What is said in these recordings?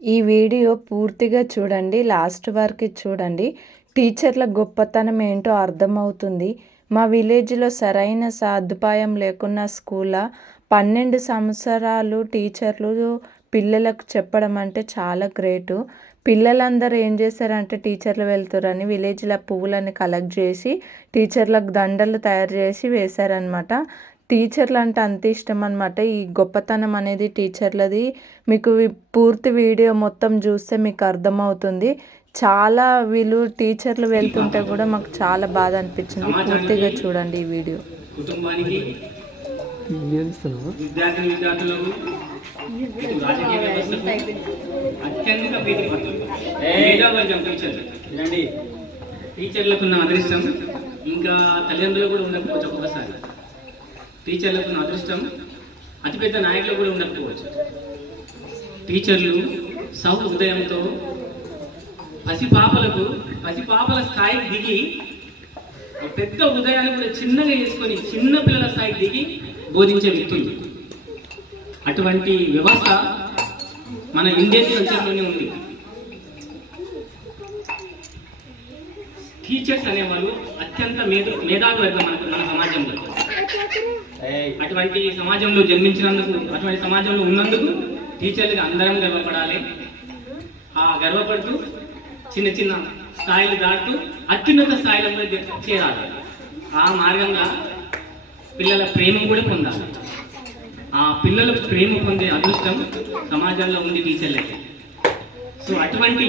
ఈ వీడియో పూర్తిగా చూడండి, లాస్ట్ వరకు చూడండి. టీచర్ల గొప్పతనం ఏంటో అర్థమవుతుంది. మా విలేజ్లో సరైన సదుపాయం లేకున్న స్కూల్లో 12 సంవత్సరాలు టీచర్లు పిల్లలకు చెప్పడం అంటే చాలా గ్రేటు. పిల్లలందరూ ఏం చేశారంటే టీచర్లు వెళ్తారని విలేజ్లో పువ్వులని కలెక్ట్ చేసి టీచర్లకు దండలు తయారు చేసి వేశారనమాట. టీచర్లు అంటే అంత ఇష్టం అనమాట. ఈ గొప్పతనం అనేది టీచర్లది. మీకు పూర్తి వీడియో మొత్తం చూస్తే మీకు అర్థమవుతుంది. చాలా వీళ్ళు టీచర్లు వెళ్తుంటే కూడా మాకు చాలా బాధ అనిపించింది. పూర్తిగా చూడండి ఈ వీడియో. కుటుంబానికి విద్యార్థులకు రాజకీయ వ్యవస్థకు అత్యంత ప్రీతిపాత్రులు మేధావర్గం టీచర్లు. ఇలాంటి టీచర్లకు ఉన్న అదృష్టం ఇంకా తల్లిదండ్రులు కూడా ఉండకపోవచ్చు. ఒక్కొక్కసారి టీచర్లకు ఉన్న అదృష్టం అతిపెద్ద నాయకులు కూడా ఉండకపోవచ్చు. టీచర్లు సౌ ఉదయంతో పసిపాపల స్థాయికి దిగి పెద్ద ఉదయాన్ని కూడా చిన్నగా చేసుకొని చిన్న పిల్లల స్థాయికి దిగి బోధించే వ్యక్తులు. అటువంటి వ్యవస్థ మన ఇండియన్ కల్చర్లోనే ఉంది. టీచర్స్ అనేవాళ్ళు అత్యంత మేధావి వర్గం మన సమాజంలో. అటువంటి సమాజంలో జన్మించినందుకు, అటువంటి సమాజంలో ఉన్నందుకు టీచర్లుగా అందరం గర్వపడాలి. ఆ గర్వపడుతూ చిన్న చిన్న స్థాయిలు దాటుతూ అత్యున్నత స్థాయిలో చేరాలి. ఆ మార్గంగా పిల్లల ప్రేమ కూడా పొందాలి. ఆ పిల్లల ప్రేమ పొందే అదృష్టం సమాజంలో ఉంది టీచర్లకి. సో అటువంటి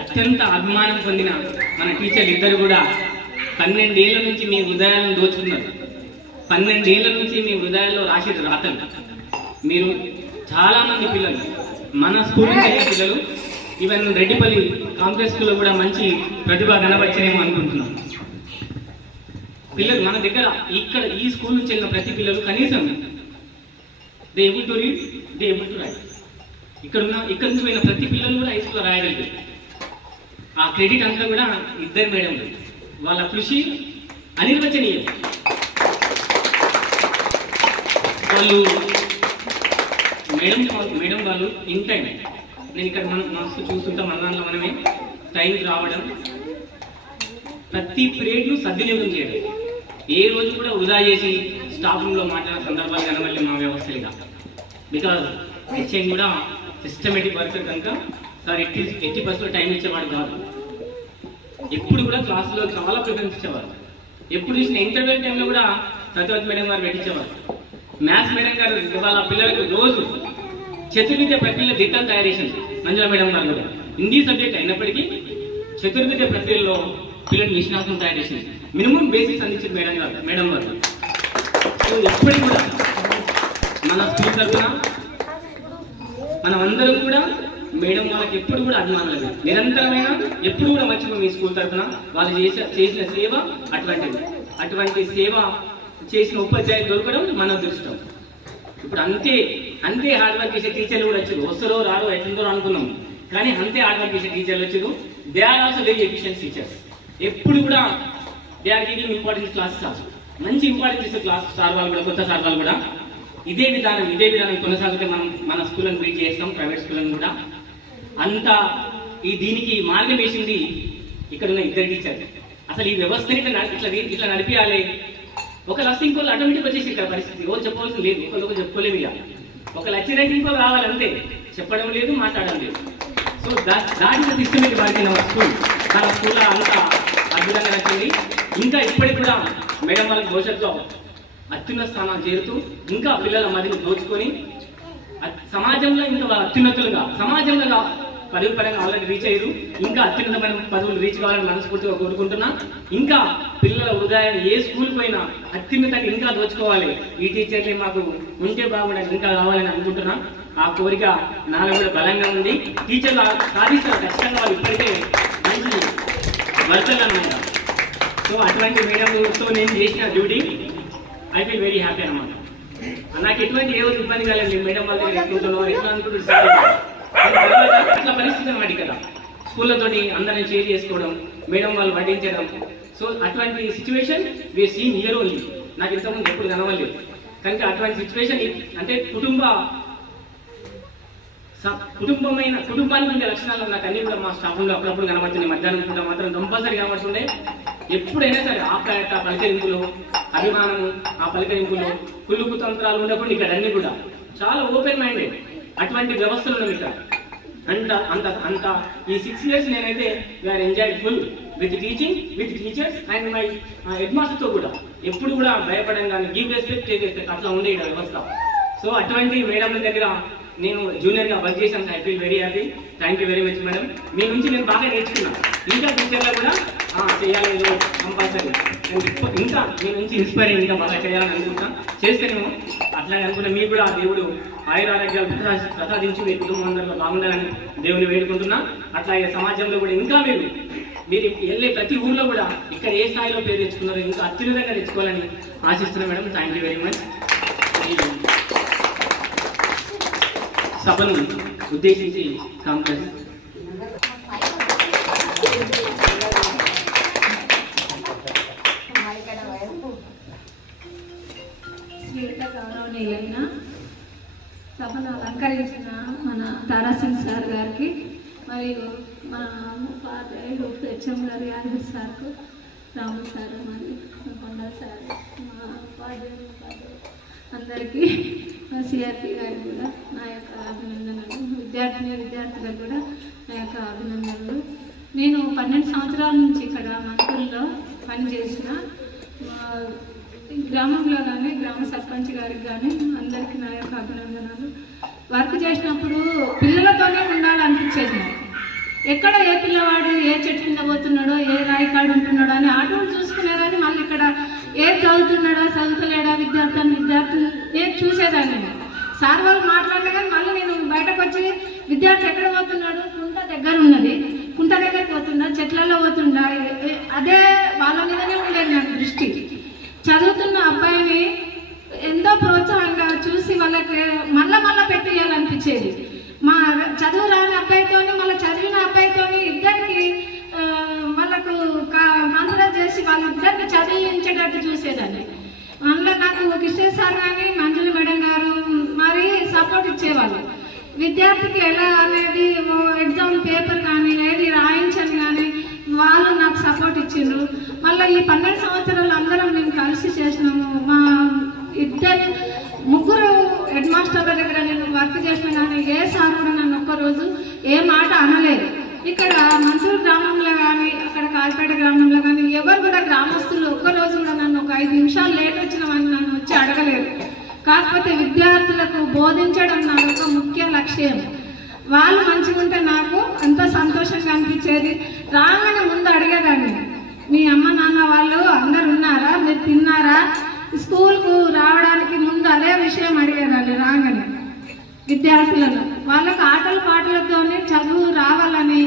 అత్యంత అభిమానం పొందిన మన టీచర్లు ఇద్దరు కూడా 12 ఏళ్ల నుంచి మీ హృదయాలను దోచుకున్నారు. 12 ఏళ్ల నుంచి మీ హృదయాల్లో రాసేది రాతలు. మీరు చాలా మంది పిల్లలు మన స్కూల్ పిల్లలు ఈవెన్ రెడ్డిపల్లి కాంప్లెక్స్ స్కూల్లో కూడా మంచి ప్రతిభ కనబరిచేమో అనుకుంటున్నాం. పిల్లలు మన దగ్గర ఇక్కడ ఈ స్కూల్ నుంచి వెళ్ళిన ప్రతి పిల్లలు కనీసం they able to read, they able to right. ఇక్కడ నుంచి పోయిన ప్రతి పిల్లలు కూడా హై స్కూల్లో రాయగలిగారు. ఆ క్రెడిట్ అంతా కూడా ఇద్దరు మేడం, వాళ్ళ కృషి అనిర్వచనీయం. వాళ్ళు మేడం వాళ్ళు ఇన్ టైం, నేను ఇక్కడ మనసు చూస్తుంటాం, మన దాంట్లో మనమే టైంకి రావడం, ప్రతి పీరియడ్ను సద్వినియోగం చేయడం, ఏ రోజు కూడా వృధా చేసి స్టాఫ్ రూమ్లో మాట్లాడిన సందర్భాలు కనబడలే మా వ్యవస్థలుగా. బికాజ్ హెచ్ఎం కూడా సిస్టమేటిక్ వర్క్ కనుక సార్ 80% టైం ఇచ్చేవాడు కాదు. ఎప్పుడు కూడా క్లాసులో చాలా ప్రిఫరెన్స్ ఇచ్చేవారు. ఎప్పుడు చూసిన ఇంటర్వెల్ టైంలో కూడా సత్యవతి మేడం గారు పెట్టించేవారు. మ్యాథ్స్ మేడం గారు వాళ్ళ పిల్లలకు రోజు చతుర్విద్య ప్రక్రియలో దిట్టాలు తయారు చేసింది. మంజుల మేడం గారు కూడా హిందీ సబ్జెక్ట్ అయినప్పటికీ చతుర్విద్య ప్రక్రియలో పిల్లలు నిష్ణాతం తయారు చేసింది. మినిమం బేసిక్స్ అందించింది మేడం గారు. సో ఎప్పటికీ కూడా మన స్కూల్ తరఫున మనమందరం కూడా మేడం వాళ్ళకి ఎప్పుడు కూడా అభిమానులు, నిరంతరమైన ఎప్పుడు కూడా మర్చిపోయి మీ స్కూల్ తరఫున వాళ్ళు చేసిన సేవ అటువంటిది. అటువంటి సేవ చేసిన ఉపాధ్యాయులు దొరకడం మన అదృష్టం. ఇప్పుడు అంతే హార్డ్ వర్క్ చేసే టీచర్లు కూడా వచ్చారు. వస్తారో రారో ఎట్లుందో అనుకున్నాం, కానీ అంతే హార్డ్ వర్క్ చేసే టీచర్లు వచ్చారు. They are also very efficient teachers. ఎప్పుడు కూడా they are giving importance classes, మంచి ఇంపార్టెన్స్ ఇచ్చే క్లాస్ సార్ వాళ్ళు కూడా, కొత్త సార్ వాళ్ళు కూడా ఇదే విధానం కొనసాగితే మనం మన స్కూళ్ళను రీచ్ చేస్తాం, ప్రైవేట్ స్కూళ్ళను కూడా. అంతా దీనికి మార్గం వేసింది ఇక్కడ ఉన్న ఇద్దరు టీచర్లు. అసలు ఈ వ్యవస్థని ఇట్లా నడిపించాలి. ఒక లక్ష ఇంకోళ్ళు ఆటోమేటిక్ వచ్చేసి ఇక్కడ పరిస్థితి ఎవరు చెప్పవలసింది లేదు, ఒకళ్ళు చెప్పుకోలేము. ఇక ఒక లక్ష ఇంకోళ్ళు రావాలంతే, చెప్పడం లేదు, మాట్లాడడం లేదు. సో దాని సిస్టమేటిక్ వారికి మన స్కూల్లో అంతా అద్భుతంగా నచ్చింది. ఇంకా ఇప్పటికి కూడా మేడం వాళ్ళకి భవిష్యత్తులో అత్యున్నత స్థానాలు చేరుతూ ఇంకా పిల్లల మధ్యని దోచుకొని సమాజంలో ఇంకా అత్యున్నతులుగా, సమాజంలో పదవి పరంగా ఆల్రెడీ రీచ్ అయ్యారు, ఇంకా అత్యున్నతమైన పదవులు రీచ్ కావాలని మనస్ఫూర్తిగా కోరుకుంటున్నా. ఇంకా పిల్లల హృదయాన్ని ఏ స్కూల్ పోయినా అత్యున్నతంగా ఇంకా దోచుకోవాలి, ఈ టీచర్ని మాకు ఉంటే బాగుండాలి, ఇంకా కావాలని అనుకుంటున్నా. ఆ కోరిక నాలో కూడా బలంగా ఉంది. టీచర్లు సాధిస్తారు ఖచ్చితంగా, వాళ్ళు ఇప్పటికే మంచి వర్కర్లు అన్నమాట. సో అటువంటి మేడంతో నేను చేసిన duty I feel very happy అన్నమాట. నాకు ఎటువంటి ఏ రోజు ఇబ్బంది కాలేదు. మేడం వాళ్ళ దగ్గర ఎట్లుంటున్నావు ఎట్లా అనుకుంటున్నారు అట్లా పరిస్థితి అన్నమాట. ఇక్కడ స్కూళ్ళతో అందరినీ షేర్ చేసుకోవడం, మేడం వాళ్ళు వడ్డించడం. సో అటువంటి situation we are seen here only. నాకు ఇంతకుముందు ఎప్పుడు కనవలేదు. కనుక అటువంటి సిచ్యువేషన్ అంటే కుటుంబ కుటుంబానికి ఉండే లక్షణాలు నాకు అన్ని కూడా మా స్టాఫ్లో అప్పుడప్పుడు కనబడుతున్నాయి. మధ్యాహ్నం పూట మాత్రం కంపల్సరీ కనబడుతుండే. ఎప్పుడైనా సరే ఆప్యాయత, పలకరింపులు, అభిమానము, ఆ పలకరింపులు, కులుపు తంత్రాలు ఉండకుండా ఇక్కడ అన్ని కూడా చాలా ఓపెన్ మైండెడ్ అటువంటి వ్యవస్థలు ఉన్నాయి ఇక్కడ. అంత ఈ 6 years నేనైతే we are enjoyed full with teaching, with teachers and my head మాస్టర్తో కూడా ఎప్పుడు కూడా భయపడం కానీ గివ్ రెస్పెక్ట్ చేసే అట్లా ఉండే వ్యవస్థ. సో అటువంటి మేడం దగ్గర నేను జూనియర్గా వర్క్ చేశాను. I feel very happy. Thank you very much madam. మీ నుంచి నేను బాగా నేర్చుకున్నాను. ఇంకా ఫ్యూచర్లో కూడా చేయాలి ఏదో కంపల్సరీ. ఇంకా మీ నుంచి ఇన్స్పైర్ అయ్యి ఇంకా బాగా చేయాలని అనుకుంటాను. చేస్తేనేమో అట్లాగే అనుకున్న మీకు కూడా దేవుడు ఆయురారోగ్యాలు ప్రసాదించి మీ కుటుంబం అందరిలో బాగుండాలని దేవుని వేడుకుంటున్నా. అట్లాగే సమాజంలో కూడా ఇంకా మీరు వెళ్ళే ప్రతి ఊర్లో కూడా ఇక్కడ ఏ స్థాయిలో పేరు తెచ్చుకున్నారో ఇంకా అత్యున్నతంగా తెచ్చుకోవాలని ఆశిస్తున్నాను madam. Thank you very much. సభను ఉద్దేశించి కాంప్లెక్స్ గౌరవనీయులైన సభను అలంకరించిన మన తారాసింగ్ సార్ గారికి మరియు మన ఉపాధ్యాయులు హెచ్ఎం గారి యాదవ్ సార్కు, రాము సార్, మరియు కొండ సార్, మా ఉపాధ్యాయులు అందరికీ, మా సిఆర్పి గారికి కూడా నా యొక్క అభినందనలు. విద్యార్థులకు కూడా నా యొక్క అభినందనలు. నేను 12 సంవత్సరాల నుంచి ఇక్కడ మంత్రుల్లో పనిచేసిన గ్రామంలో కానీ గ్రామ సర్పంచ్ గారికి కానీ అందరికీ నా యొక్క అభినందనలు. వర్క్ చేసినప్పుడు పిల్లలతోనే ఉండాలనిపించేది. ఎక్కడ ఏ పిల్లవాడు ఏ చెట్టు కింద పోతున్నాడో, ఏ రాయి కాడు ఉంటున్నాడో అని ఆటోలు చూసుకునేదాన్ని. మళ్ళీ ఇక్కడ ఏ చదువుతున్నాడా, చదువుతలేడా విద్యార్థులు నేను చూసేదాన్ని. సార్ వాళ్ళు మాట్లాడినా కానీ మళ్ళీ నేను బయటకు వచ్చి విద్యార్థి ఎక్కడ పోతున్నాడు, కుంట దగ్గర ఉన్నది, కుంట దగ్గర పోతుండా, చెట్లలో పోతుండా, అదే వాళ్ళ మీదనే ఉండేది నాకు దృష్టి. చదువుతున్న అబ్బాయిని ఎంతో ప్రోత్సాహంగా చూసి వాళ్ళకి మళ్ళా పెట్టేయాలనిపించేది. మా చదువు రాని అబ్బాయితోని మళ్ళీ చదివిన అబ్బాయితోని ఇద్దరికి వాళ్ళకు కాన్ఫరెన్స్ చేసి వాళ్ళిద్దరిని చదివించేటట్టు చూసేదాన్ని. అందులో నాకు కిషోర్ సార్ కానీ మంజులి మేడం గారు మరి సపోర్ట్ ఇచ్చేవాళ్ళు. విద్యార్థికి ఎలా అనేది ఎగ్జామ్ పేపర్ కానీ ఏది రాయించని కానీ వాళ్ళు నాకు సపోర్ట్ ఇచ్చిండ్రు. మళ్ళీ ఈ 12 సంవత్సరాలు అందరం మేము కలిసి చేసినాము. మా ముగ్గురు హెడ్ మాస్టర్ల దగ్గర నేను వర్క్ చేసిన కానీ ఏ సార్ కూడా నన్ను ఒక్కరోజు ఏ మాట అనలేదు. ఇక్కడ మంచూరు గ్రామంలో కానీ అక్కడ కాల్పేట గ్రామంలో కానీ ఎవరు కూడా గ్రామస్తులు ఒక్కరోజు కూడా నన్ను ఒక 5 నిమిషాలు లేట్ వచ్చినామని నన్ను వచ్చి అడగలేదు. కాకపోతే విద్యార్థులకు బోధించడం నా యొక్క ముఖ్య లక్ష్యం. వాళ్ళు మంచిగా ఉంటే నాకు ఎంతో సంతోషంగా అనిపించేది. రాగానే ముందు అడిగేదాన్ని, మీ అమ్మ నాన్న వాళ్ళు అందరు ఉన్నారా, మీరు తిన్నారా, స్కూల్కు రావడానికి ముందు అదే విషయం అడిగేదాన్ని. రాగానే విద్యార్థులను వాళ్ళకు ఆటల పాటలతోనే చదువు రావాలని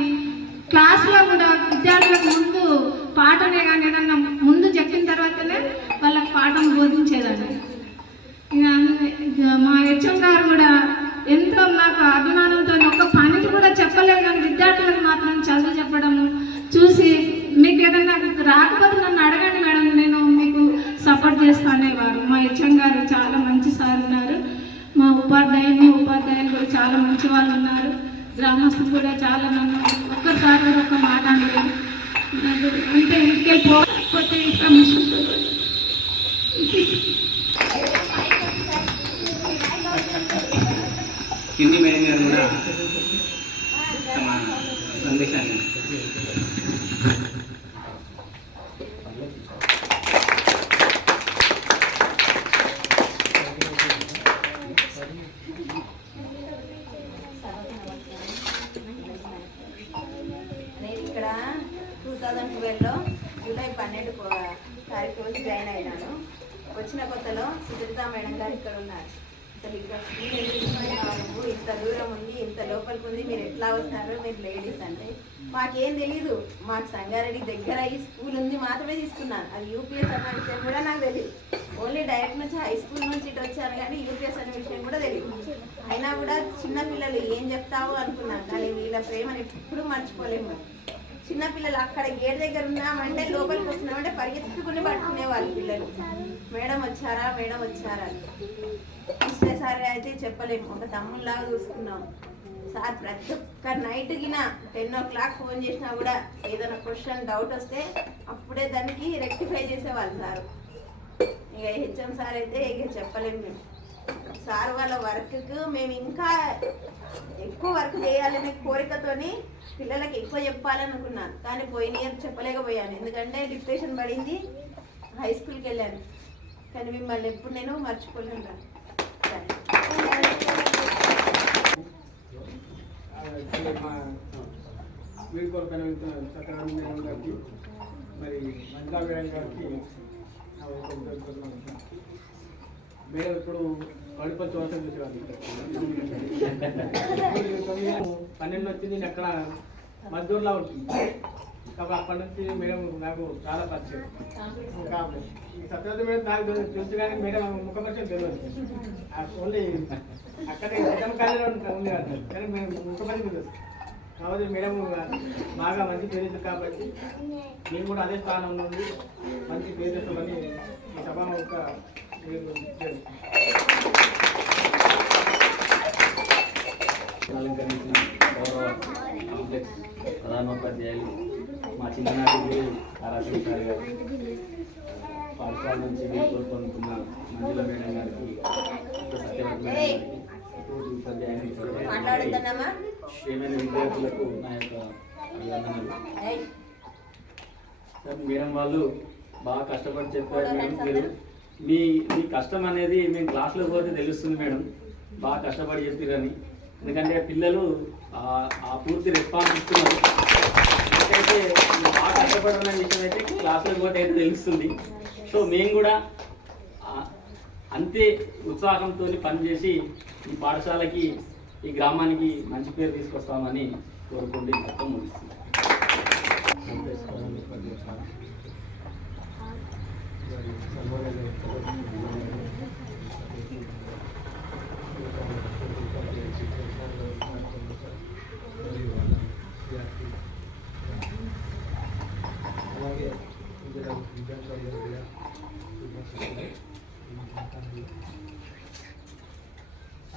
క్లాస్లో కూడా విద్యార్థులకు ముందు పాటనే కానీ ఏదన్నా ముందు చెప్పిన తర్వాతనే వాళ్ళకి పాఠం బోధించేదాన్ని. మా హెచ్ఎం గారు కూడా ఎంతో నాకు అభిమానంతో ఒక్క పనికి కూడా చెప్పలేదు కానీ విద్యార్థులకు మాత్రం చదువు చెప్పడము చూసి మీకు ఏదైనా రాకపోతే నన్ను అడగండి మేడం, నేను మీకు సపోర్ట్ చేస్తానేవారు. మా హెచ్ఎం గారు చాలా మంచి సార్ ఉన్నారు. మా ఉపాధ్యాయులు కూడా చాలా మంచి వాళ్ళు ఉన్నారు. గ్రామస్తులు కూడా చాలా నన్ను ఒక్కసారి కూడా ఒక మాట అనలేదు. అంటే ఇంటికి పోతే ఇంకా హిందీ మేడం గారు కూడా తమ సందేశాన్ని నేను ఇక్కడ 2012లో జూలై 12 తారీఖు రోజు జాయిన్ అయినాను. వచ్చిన కొత్తలో సుచరిత మేడం గారు ఇక్కడ ఉన్నారు. అసలు ఇక్కడ ఇంత దూరం ఉంది, ఇంత లోపలికి ఉంది, మీరు ఎట్లా వస్తారో, మీరు లేడీస్ అంటే మాకేం తెలీదు. మాకు సంగారెడ్డి దగ్గర ఈ స్కూల్ ఉంది మాత్రమే తీసుకున్నాను. అది యూపీఎస్ అన్న విషయం కూడా నాకు తెలియదు. ఓన్లీ డైరెక్ట్ నుంచి హై స్కూల్ నుంచి ఇటు వచ్చాను కానీ యూపీఎస్ అనే విషయం కూడా తెలియదు. అయినా కూడా చిన్నపిల్లలు ఏం చెప్తావు అనుకున్నాను, కానీ వీళ్ళ ప్రేమను ఎప్పుడు మర్చిపోలేము. చిన్నపిల్లలు అక్కడ గేట్ దగ్గర ఉన్నామంటే లోపలికి వస్తున్నామంటే పరిగెత్తుకుని పట్టుకునే వాళ్ళు పిల్లలు. మేడం వచ్చారా, మేడం వచ్చారా. ఇష్టసారి అయితే చెప్పలేము, ఒక తమ్ముళ్ళలాగా చూసుకున్నాం. సార్ ప్రతి ఒక్క నైట్ గిన 10 o'clock ఫోన్ చేసినా కూడా ఏదైనా క్వశ్చన్ డౌట్ వస్తే అప్పుడే దానికి రెక్టిఫై చేసేవాళ్ళు సార్. ఇక హెచ్ఎం సార్ అయితే ఇక చెప్పలేము మేము. సార్ వాళ్ళ వర్క్కు మేము ఇంకా ఎక్కువ వర్క్ చేయాలనే కోరికతోని పిల్లలకి ఎక్కువ చెప్పాలని అనుకున్నాను, కానీ పోయిన ఇయర్ చెప్పలేకపోయాను. ఎందుకంటే డిప్రెషన్ పడింది, హై స్కూల్కి వెళ్ళాను. కానీ మిమ్మల్ని ఎప్పుడు నేను మర్చిపోలేను. వీడుకోరుకైన సత్యనారాయణ మేడం గారికి, మరి మంజులా మేడం గారికి మేడం ఇప్పుడు పడిపచ్చి అవసరం చూసేవాళ్ళు. 12 వచ్చింది, నేను ఎక్కడ మద్దూరులో ఉంటుంది కాబట్టి అప్పటి నుంచి మేడం నాకు చాలా పరిచయం. ఈ సత్యనారాయణ మేడం నాకు తెలుసు, కానీ మేడం ముఖపరిచయం తెలియదు. ఓన్లీ అక్కడే ఎగ్జామ్ కాలేజీలో ఉంది కదా, కానీ మేము ముఖపరిచయం తెలుసు. కాబట్టి మేడం బాగా మంచి పేరు కాబట్టి మేము కూడా అదే స్థానంలో ఉండి మంచి పేరు తెస్తామని ఈ సభ ఒక అలంకరించిన గౌరవ కాంప్లెక్స్ ప్రధానోపాధ్యాయులు మా చిన్ననాటి ఆరాధన సార్ గారు, పాఠశాల నుంచి కోరుకుంటున్న మంజుల మేడం గారికి, సత్యవతి మేడం గారికి, ఏమైనా విద్యార్థులకు నా యొక్క అభినందనలు. మేడం వాళ్ళు బాగా కష్టపడి చెప్పారు మేడం. మీరు మీ కష్టం అనేది మేము క్లాస్లో పోతే తెలుస్తుంది మేడం, బాగా కష్టపడి చెప్పిరని. ఎందుకంటే పిల్లలు ఆ పూర్తి రెస్పాన్స్ ఇస్తున్నారు. ఎందుకంటే బాగా కష్టపడిన విషయం అయితే క్లాస్లోకి పోతే అయితే తెలుస్తుంది. సో మేము కూడా అంతే ఉత్సాహంతో పనిచేసి ఈ పాఠశాలకి, ఈ గ్రామానికి మంచి పేరు తీసుకొస్తామని కోరుకుంటూ మొత్తం ముగిస్తుంది. అలాగే విద్యార్థులందరూ కూడా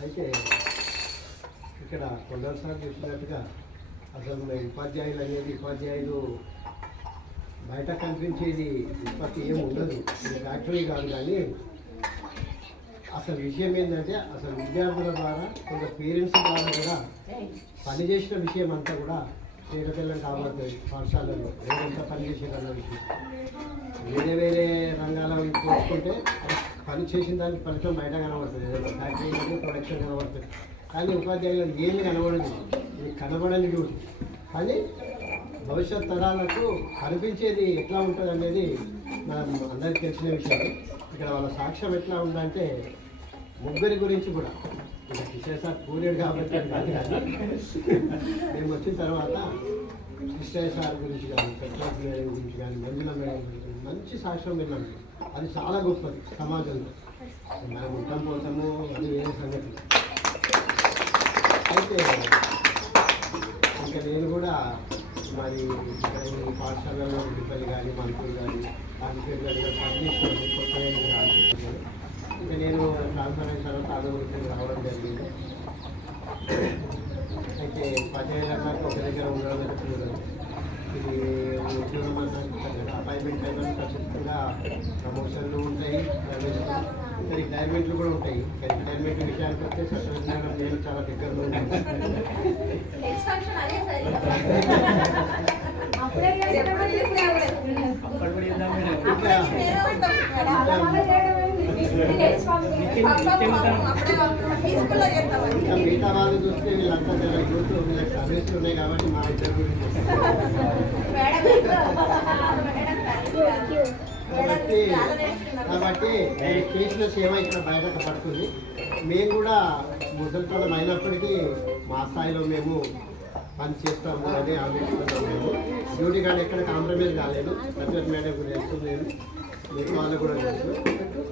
అయితే ఇక్కడ కొండసారి చూసినట్టుగా అసలు ఉపాధ్యాయులు అనేది ఉపాధ్యాయులు బయట కనిపించేది ఉత్పత్తి ఏమి ఉండదు, ఇది ఫ్యాక్టరీ కాదు. కానీ అసలు విషయం ఏంటంటే అసలు విద్యార్థుల ద్వారా కొంత పేరెంట్స్ ద్వారా కూడా పనిచేసిన విషయం అంతా కూడా తేటతెల్లం కాబడుతుంది. పాఠశాలలో ఎవరంతా పనిచేసేదన్న విషయం వేరే వేరే రంగాల చూసుకుంటే పని చేసిన దానికి ఫలితం బయట కనబడుతుంది, ఏదైనా ఫ్యాక్టరీ కానీ ప్రొడక్షన్ కనబడుతుంది. కానీ ఉపాధ్యాయులు ఏమి కనబడదు, ఇది కనబడని డ్యూటీ. కానీ భవిష్యత్ తరాలకు కనిపించేది ఎట్లా ఉంటుంది అనేది మనం అందరికీ తెలిసిన విషయం. ఇక్కడ వాళ్ళ సాక్ష్యం ఎట్లా ఉందంటే ముగ్గురి గురించి కూడా ఇక్కడ కృష్ణ కూలేడు కాబట్టి కాదు, కానీ మేము వచ్చిన తర్వాత కృష్ణ సార్ గురించి కానీ, సత్యనారాయణ మేడం గురించి కానీ, మంజుల మేడం గురించి మంచి సాక్ష్యం విన్నాం. అది చాలా గొప్పది సమాజంలో. మనం ఉంటాం పోతాము, అది వేరే సంగతి. అయితే ఇంకా నేను కూడా మరి పాఠశాలలో డిపల్లి కానీ, మంత్రులు కానీ, ఆఫీసర్ కానీ పనిచేస్తున్నాను. కొత్తగా ఇంకా నేను ట్రాన్స్ఫరెన్స్ తర్వాత ఆంధ్రప్రదేశ్ రావడం జరిగింది. అయితే ఉపాధ్యాయులకు ఒక దగ్గర ఉండడం జరుగుతుంది. ఇది ఉద్యోగం అపాయింట్మెంట్ అయిన ఖచ్చితంగా ప్రమోషన్లు ఉంటాయి, ఇంకా రిటైర్మెంట్లు కూడా ఉంటాయి. రిటైర్మెంట్ విషయానికి వస్తే సత్యనారాయణ నేను చాలా దగ్గరలో ఉన్నాను. మిగతా వాళ్ళు చూస్తే వీళ్ళంతా యూత్ వీళ్ళకి సర్వీసులు ఉన్నాయి కాబట్టి మా ఇద్దరు గురించి కాబట్టి చేసిన సేవ ఇక్కడ బయటకు పడుతుంది. మేము కూడా ముసలితనం అయినప్పటికీ మా స్థాయిలో మేము పని చేస్తాము అని ఆలోచిస్తున్నాం. మేము డ్యూటీ కానీ ఎక్కడ కాంప్రమైజ్ కాలేదు. సత్యవతి మేడం కూడా తెలుసు, నేను మిగతా వాళ్ళు కూడా తెలుసు.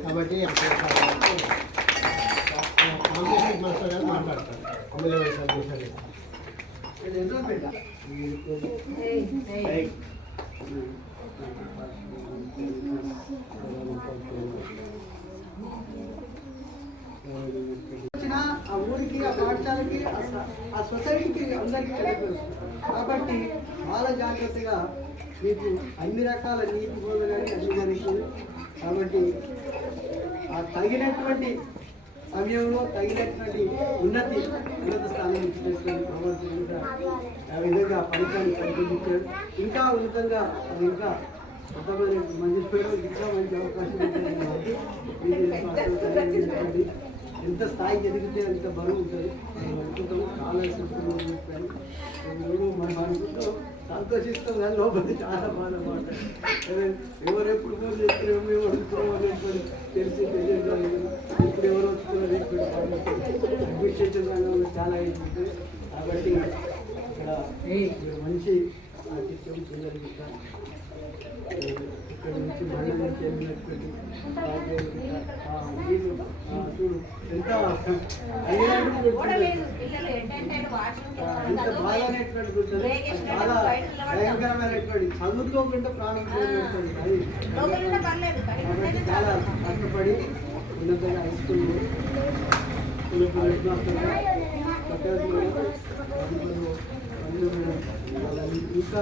కాబట్టి కాంపిటేషన్ మాస్టర్ గారు మాట్లాడతారు. అందులో సందేశాలు వచ్చిన ఆ ఊరికి ఆ పాఠశాలకి ఆ సొసైటీకి అందరికీ తెలియపరుస్తుంది. కాబట్టి చాలా జాగ్రత్తగా మీకు అన్ని రకాల నీతి బోధ కానీ అన్ని జరుగుతుంది. కాబట్టి ఆ తగినటువంటి సమయంలో తగినటువంటి ఉన్నత స్థానం ఇచ్చినటువంటి భగవంతుడు ఆ విధంగా ఫలితాన్ని కల్పించాడు. ఇంకా ఉన్నతంగా అది ఇంకా కొంతమంది మంచి పేరు ఇంకా మంచి అవకాశం ఉంటుంది కాబట్టి మీరు ఎంత స్థాయికి ఎదిగితే అంత బరువు ఉంటుంది. మనం అనుకుంటాము చాలా మనం అనుకుంటాం సంతోషిస్తాం కానీ లోపల చాలా బాధపడతాం. ఎవరెప్పుడు ఫోన్ చేస్తున్నాం మేము అనుకోవాలి తెలిసి తెలియదు. ఇప్పుడు ఎవరు వస్తున్నారు అడ్మినిస్ట్రేషన్ రంగంలో చాలా ఉంటుంది. కాబట్టి ఇక్కడ మంచి ఆతిథ్యం చేయగలుగుతాం. ఇక్కడ నుంచి మళ్ళీ నుంచి వెళ్ళినటువంటి చూడు ఎంత ఎంత బాగానేటువంటి ఉంటుంది. చాలా భయంకరమైనటువంటి చదువుతో కంటే ప్రాణం పోయినటువంటి కాబట్టి చాలా కష్టపడి ఉన్నతంగా హై స్కూల్లో ఇంకా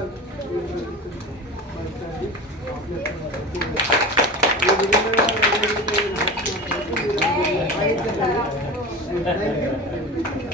Thank you.